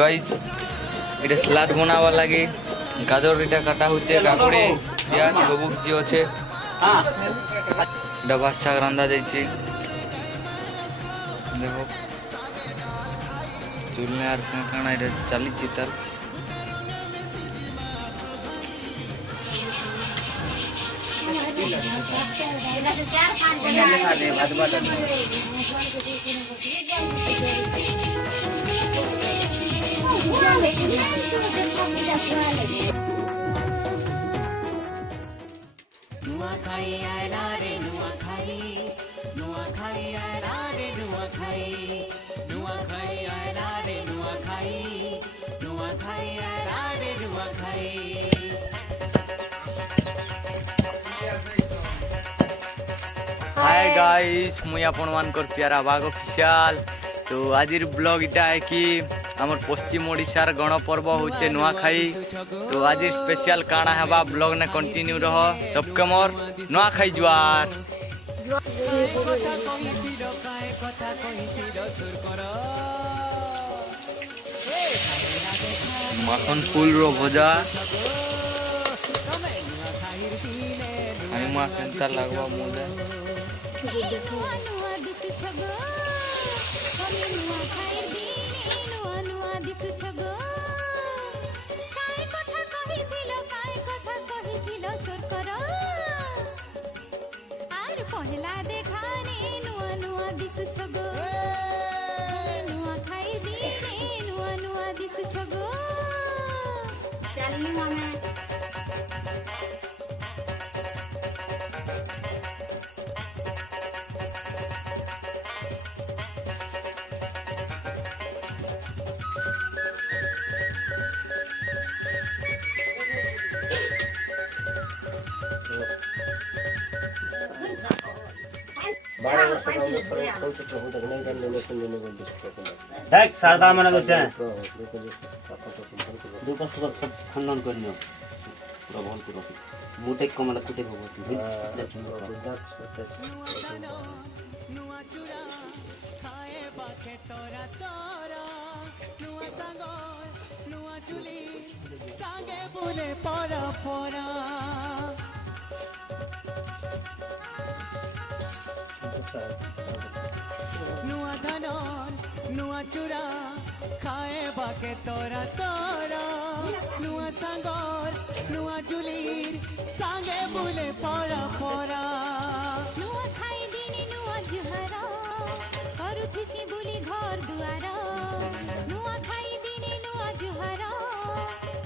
Guys এটা salad বানাবার লাগে গাজর এটা কাটা হচ্ছে কাকুড়ি পেঁয়াজ সবু কিছু আছে এটা ভাত শাক রান্ধা যাচ্ছে দেখো চুলনে আর কানা এটা চালিছি তার नुआखाई आयला रे नुआखाई नुआखाई आयला रे नुआखाई नुआखाई आयला रे नुआखाई नुआखाई आयला रे नुआखाई हाय गाइस मुई आपण मानकर प्यारा बाग ऑफिशियल तो आजिर ब्लॉग इटा है कि आमर पश्चिम ओडिशार गणपर्व होचे नुआखाई तो आज स्पेशल काना हेबा ब्लॉग ने कंटिन्यू रह सबके मोर नुआखाई जुआर माखन फूल रो भजा मा केंता लागवा मुदा पहला देखाने नुआ नुआ दिस छगो नुआ खाई दीने नुआ नुआ दिस छगो चली मामा देख शारदा मैंने तो चाहे दुख सुख सब खंडन करनियो प्रभल को मुटे कमला कुटे भगवती नुआ चूड़ा खाए बाके तोरा तोरा नुआ संगो नुआ चुली संगे बोले परा परा नुआ धनर नुआ चूड़ा खाए बाके तोरा तोरा नुआ सांगर नुआ जुलीर सांगे बुले परा परा नुआ खाई दीने नुआ जुहरा करुथिसी बुली घर दुआर नुआ खाई दीने नुआ जुहरा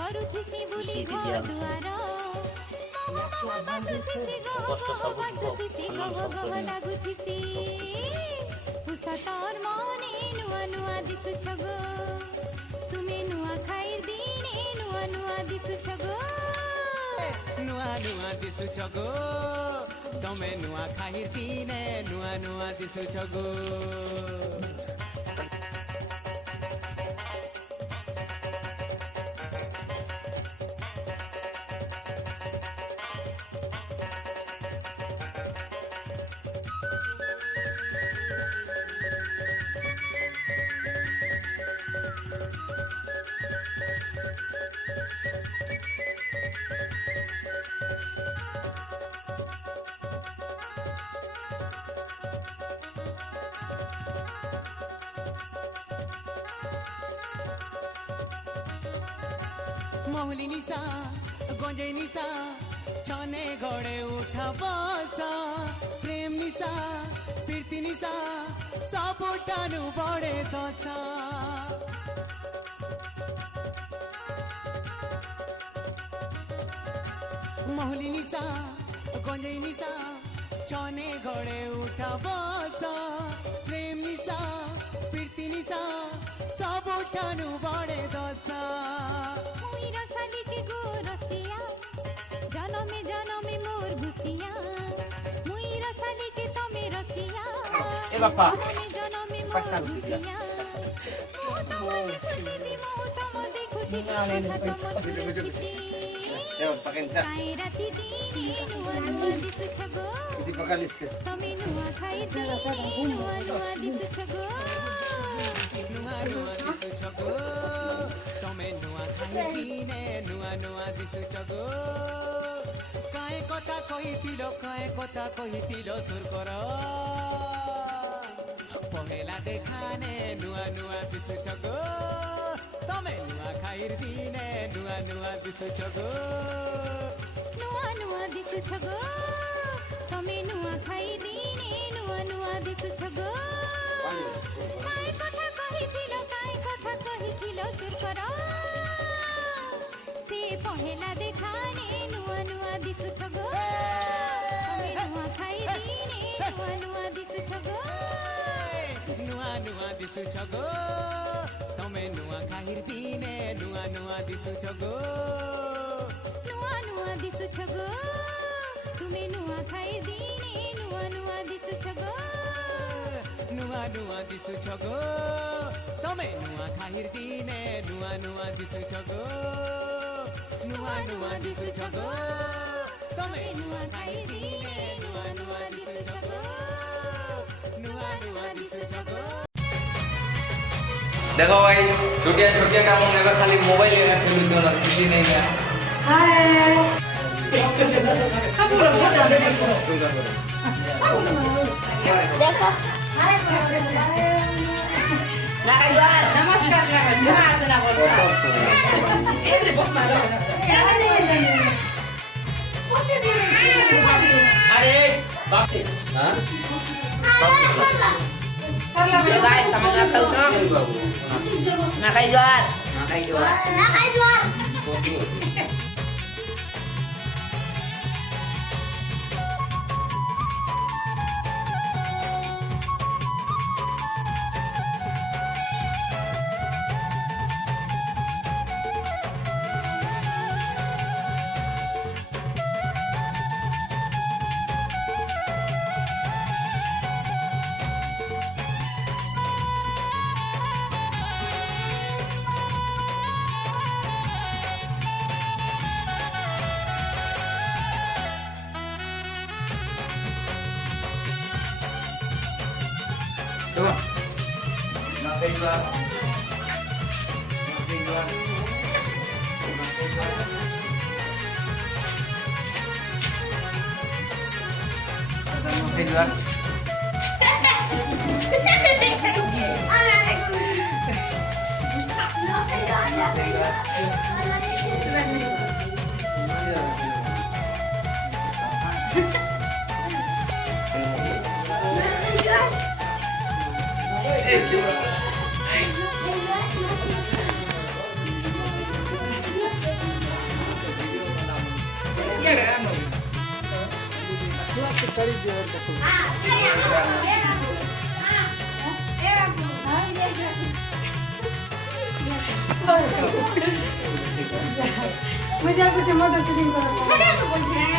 करुथिसी बुली घर दुआर बासुथिसी गह गह बासुथिसी गह गह लागुथिसी पुसतर मने नुआ नुआ दिसु छगो तुमे नुआ खाई दीने नुआ नुआ दिसु छगो नुआ नुआ दिसु छगो तमे नुआ खाई दीने नुआ नुआ दिसु छगो मौली निशा गंजे निशा छने घोड़े उठा बसा प्रेम निशा प्रीति निशा सब उठानु बड़े दशा मौली निशा गंजे निशा छने घोड़े उठा बसा प्रेम निशा प्रीति निशा सब उठानु बड़े दशा जनमे जनमे मोर घुसिया मुई रसाली के तमे रसिया ए बापा जनमे मोर घुसिया मोह तम देखुती काई राती दीने नुआ नुआ दिस छगो तमे नुआ खाई दीने नुआ नुआ दिस छगो दिसुछ गो तमे नुआ खाई दिने नुआ दिसुछ गो काए कथा कहितिलो सुर कर पहेला देखाने नुआ दिसुछ गो तमे नुआ खाई दिने नुआ दिसुछ गो नुआ दिसुछ गो तमे नुआ खाई दिने नुआ दिसुछ गो काय कथा कहिथिलो सुर कर से पहेला देखाने नुआ दिसुछ गो तमे नुआ खाई दिने नुआ दिसुछ गो नुआ दिसुछ गो तमे नुआ खाई दिने नुआ दिसुछ गो नुआ दिसुछ गो तुमे नुआ खाई दिने नुआ दिसुछ गो नुआ दिसुछ गो तमे नुआ खाई दिने नुआ दिसुछ गो नुआ दिसुछ गो तमे नुआ खाई दिने नुआ दिसुछ गो नुआ दिसुछ गो देखो भाई छोटिया कामों में खाली मोबाइल है किसी नहीं है। देखो नमस्कार guys, sama nakal tuh. Nakai jual. Coba. Nakai jual. मजा कुछ मदद चलिंग करो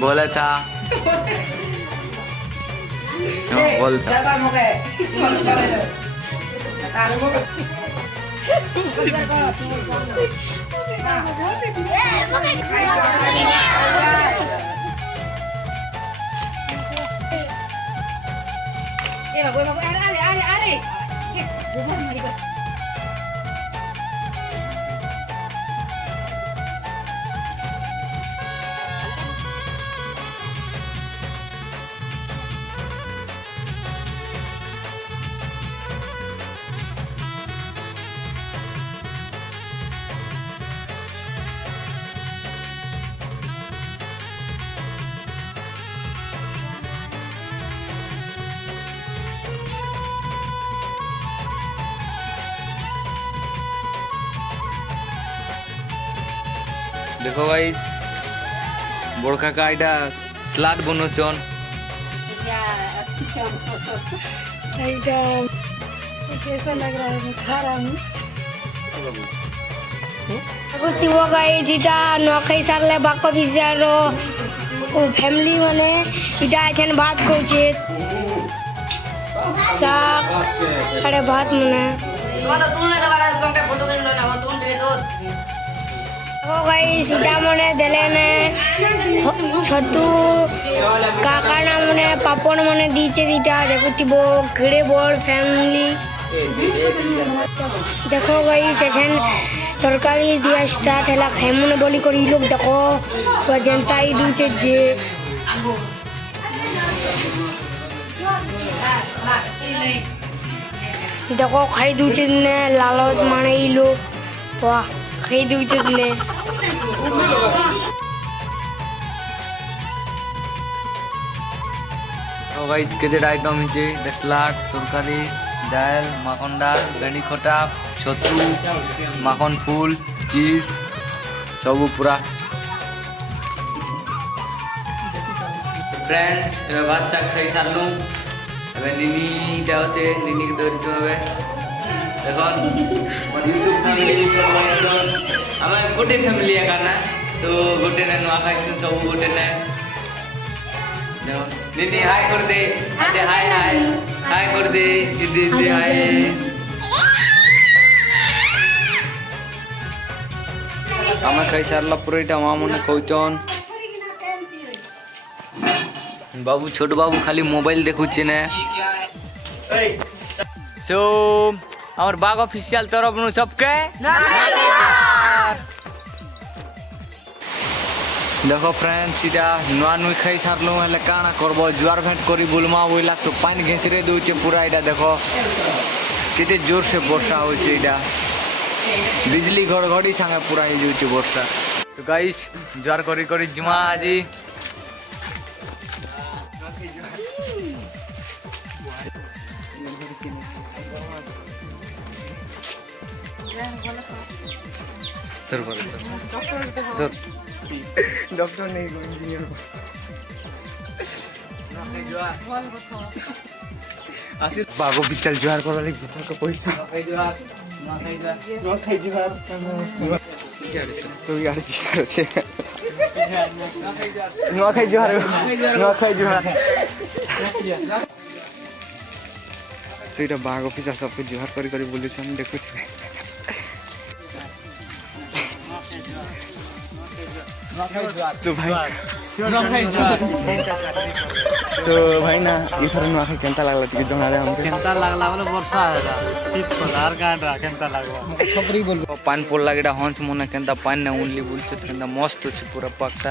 बोला था बोलता देखो भाई बड़का का এটা স্লাড বনচন এইটা कैसा लग रहा है मैं खा रहा हूँ শিৱ গাই যেটা নখাই সারলে বাক বিচার ও ফ্যামিলি মানে এটা এখানে ভাত করছে শাক আরে ভাত মনে ও গাইস এটা মনে দেলেনে ছতু কাকানা মনে পাপড় মনে দিয়েছে দিটা দেখুতিব কেড়ে বড় ফ্যামিলি দেখো গাইস এখানে তরকারি দিয়া স্টার্ট হলা খাই মনে বলি করি লোক দেখো যেনতাই দিয়েছে যে দেখো খাই দিয়েছে নে লালত মানে এই লোক বাহ খাই দিয়েছে নে তো গাইস কেজের আইটম হচ্ছে স্যালাড তরকারি ডাল মাখন ডাল ভেন্ডি খটা ছতু মাখন ফুল চিজ সবু পুরা ফ্রেন্ডস এবার ভাত শাক খাই সারলু এবার নিনিটা হচ্ছে নিনিকে ধরছু হবে এখন ইউটিউব ফ্যামিলি আমার গোটে ফ্যামিলি একা না তো গোটে না নয়া খাইছু সবু গোটে না दीदी हाय कर दे दे हाय हाय हाय कर दे दीदी दे हाय आमे खाई सारला पुरेटा मामने कौचन बाबू छोट बाबू खाली मोबाइल देखुचे ने सो हमर बाग ऑफिशियल तरफ नु सबके देखो फ्रेंड्स इटा नुआ नुई खाई सारलु हेले काना करबो जुआर भेंट करी बुलमा बोइला तो पानी घेसरे दउचे पूरा इटा देखो केते जोर से वर्षा होचे इटा बिजली घड़घड़ी संगे पूरा ही जोचे वर्षा तो गाइस जुआर करी करी जुमा आजी डॉक्टर नहीं को इंजीनियर को आसिर बागो बिचल जुआर करा लाग भीतर को पैसा खाई जुआर न खाई जुआर तो यार जी करो छे न खाई जुआर तो इटा बाग ऑफिसर सब को जुआर करी करी बोली छन देखु थे तो भाई ना इथर नुआ खाई केनता लागला ती जणा रे हमके केनता लागला बोले वर्षा आला शीत पदार गांडा केनता लागवा खबरी बोल पान पोल लागेडा हंस मने केनता पान ने ओनली बोलते केनता मस्त छ पूरा पक्का